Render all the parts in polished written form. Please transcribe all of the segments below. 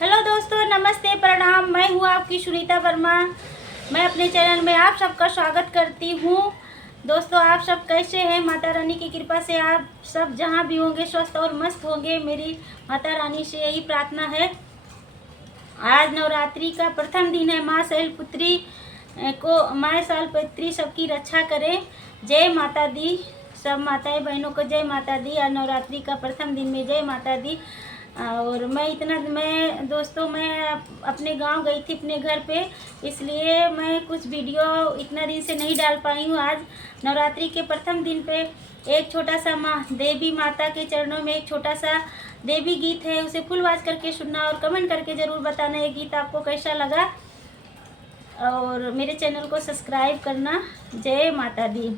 Hello दोस्तों, नमस्ते, प्रणाम। मैं हूँ आपकी सुनीता वर्मा। मैं अपने चैनल में आप सबका स्वागत करती हूँ। दोस्तों, आप सब कैसे हैं? माता रानी की कृपा से आप सब जहाँ भी होंगे स्वस्थ और मस्त होंगे। मेरी माता रानी से यही प्रार्थना है। आज नवरात्रि का प्रथम दिन है। माँ शैलपुत्री को माँ शैलपुत्री सबकी रक्षा करें। जय माता दी। सब माताएं बहनों को जय माता दी। आज नवरात्रि का प्रथम दिन में जय माता दी। और मैं दोस्तों अपने गांव गई थी, अपने घर पे, इसलिए मैं कुछ वीडियो इतना दिन से नहीं डाल पाई हूँ। आज नवरात्रि के प्रथम दिन पे एक छोटा सा देवी माता के चरणों में एक छोटा सा देवी गीत है, उसे फुल आवाज करके सुनना और कमेंट करके ज़रूर बताना ये गीत आपको कैसा लगा। और मेरे चैनल को सब्सक्राइब करना। जय माता दी।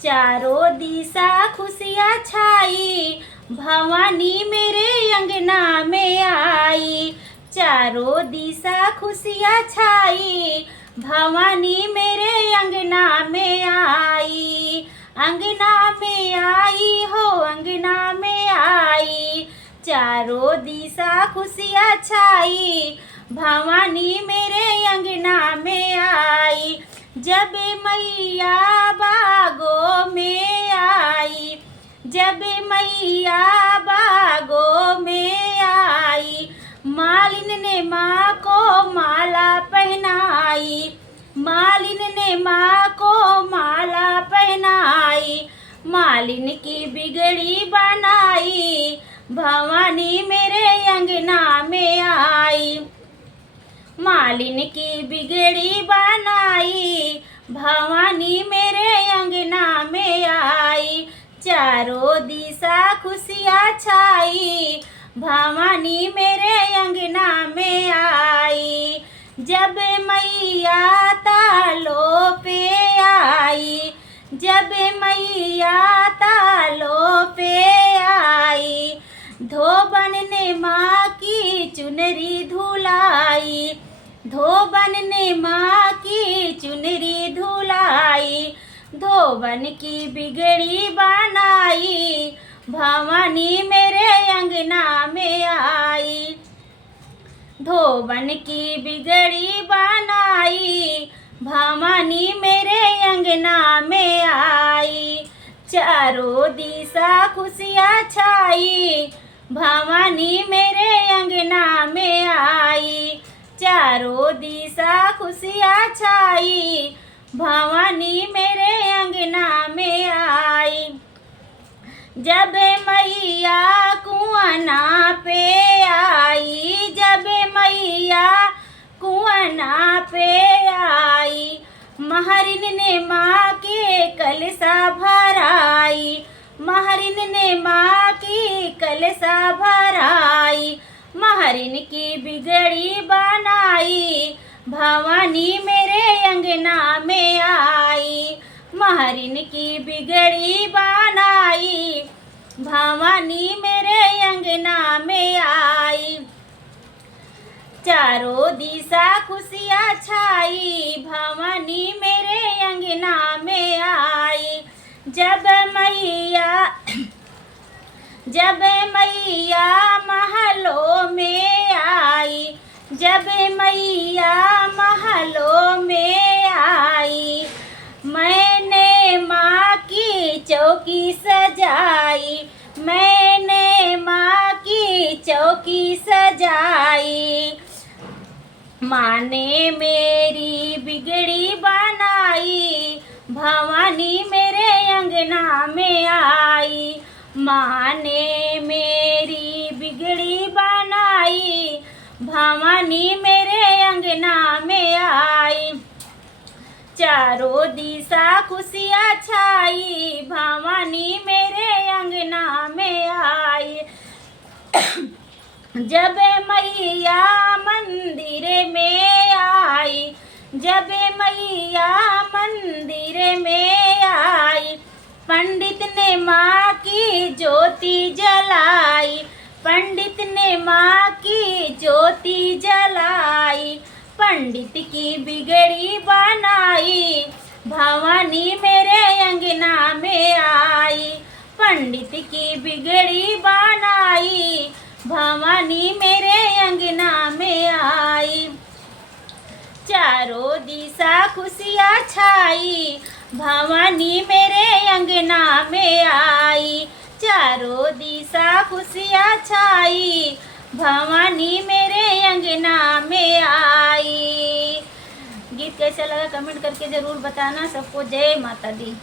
चारों दिशा खुशियाँ छाई, भवानी मेरे अंगना में आई। चारों दिशा खुशियाँ छाई, भवानी मेरे अंगना में आई। अंगना में आई हो, अंगना में आई। चारों दिशा खुशियाँ छाई, भवानी मेरे अंगना में आई। जब मैया बागों में आई, जब मैया बागों में आई, मालिन ने माँ को माला पहनाई। मालिन ने माँ को माला पहनाई, मालिन की बिगड़ी बनाई, भवानी मेरे अंगना में आई। मालिन की बिगड़ी बनाई, भवानी मेरे अंगना में आई। चारों दिशा खुशियाँ छाई, भवानी मेरे अंगना में आई। जब मैया तालों पे आई, जब मैया तालों पे आई, धोबन ने माँ की चुनरी धुलाई। धोबन ने माँ की चुनरी धुलाई, धोबन की बिगड़ी बनाई, भवानी मेरे अंगना में आई। धोबन की बिगड़ी बनाई, भवानी मेरे अंगना में आई। चारों दिशा खुशियाँ छाई, भवानी मेरे अंगना में आई। चारों दिशा खुशियाँ छाई, भवानी मेरे अंगना में आई। जब मैया कुआना पे आई, जब मैया कुआना पे आई, महरिन ने माँ के कलशा भराई। महरिन ने माँ की कलशा भराई, महरिन की बिगड़ी बनाई, भवानी मेरे अंगना में आई। महरिन की बिगड़ी बनाई, भवानी मेरे अंगना में आई। चारों दिशा खुशियाँ छाई, भवानी मेरे अंगना में आई। जब मैया महलों में आई, जब मैया महलों में आई, मैंने माँ की चौकी सजाई। मैंने माँ की चौकी सजाई, माँ ने मेरी बिगड़ी बनाई, भवानी मेरे अंगना में आई। माँ ने मेरी बिगड़ी बनाई, भवानी मेरे अंगना में आई। चारों दिशा खुशियाँ छाई, भवानी मेरे अंगना में आई। जब मैया मंदिर में आई, जब मैया मंदिर में आई, पंडित ने माँ की ज्योति जलाई। पंडित ने माँ की ज्योति जलाई, पंडित की बिगड़ी बनाई, भवानी मेरे अंगना में आई। पंडित की बिगड़ी बनाई, भवानी मेरे अंग अंगना में आई। चारों दिशा खुशियाँ छाई, भवानी मेरे अंगना में आई। चारों दिशा खुशियाँ छाई, भवानी मेरे अंगना में आई। गीत कैसा लगा कमेंट करके ज़रूर बताना। सबको जय माता दी।